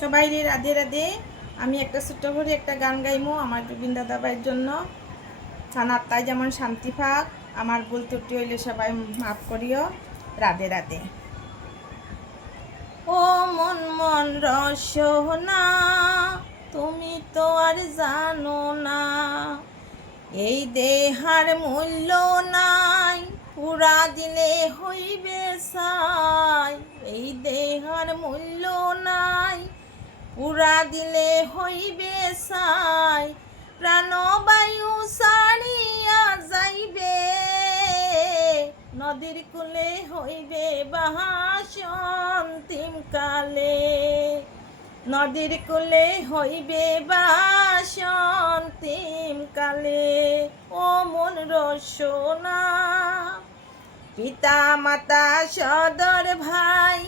সবাইরে রাধে রাধে। আমি একটা ছোট্ট করে একটা গান গাইমো আমার জুবিন দাদাভাইয়ের জন্য। ছানার তাই যেমন শান্তি পাক, আমার ভুল ত্রুটি হইলে সবাই মাফ করিও। রাধে রাধে। ও মন মন রসনা, তুমি তো আর জানো না, এই দেহার মূল্য নাই, পুরা দিলে হইবে ছাই। এই দেহার মূল্য নাই, পুরা দিলে হইবে ছাই। প্রাণবায়ু ছাড়িয়া যাইবে, নদীর কূলে হইবে বাসন অন্তিমকালে। নদীর কূলে হইবে বাসন অন্তিমকালে। ও মন রসনা, পিতা মাতা সদর ভাই,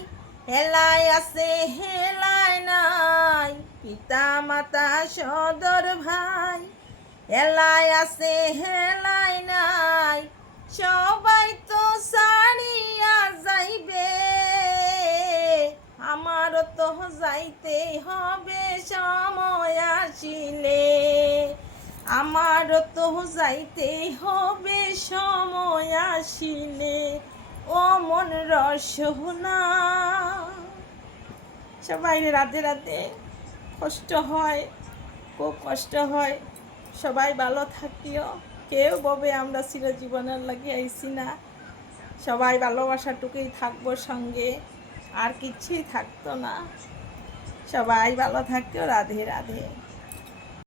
হেলায় আছে হেলায় নাই। পিতা মাতা সদর ভাই, হেলায় আছে হেলায় নাই। সবাই তো ছাড়িয়া যাইবে, আমারও তো যাইতে হবে সময় আসিলে। আমারও তো যাইতে হবে সময় আসিলে। ও মন রসনা। সবাই রাধে রাধে। কষ্ট হয়, খুব কষ্ট হয়, সবাই ভালো থাকিও। কেউ ববে আমরা চিরজীবনের লাগে আইছি না, সবাই ভালোবাসাটুকুই থাকবো সঙ্গে, আর কিছুই থাকতো না। সবাই ভালো থাকিও। রাধে রাধে।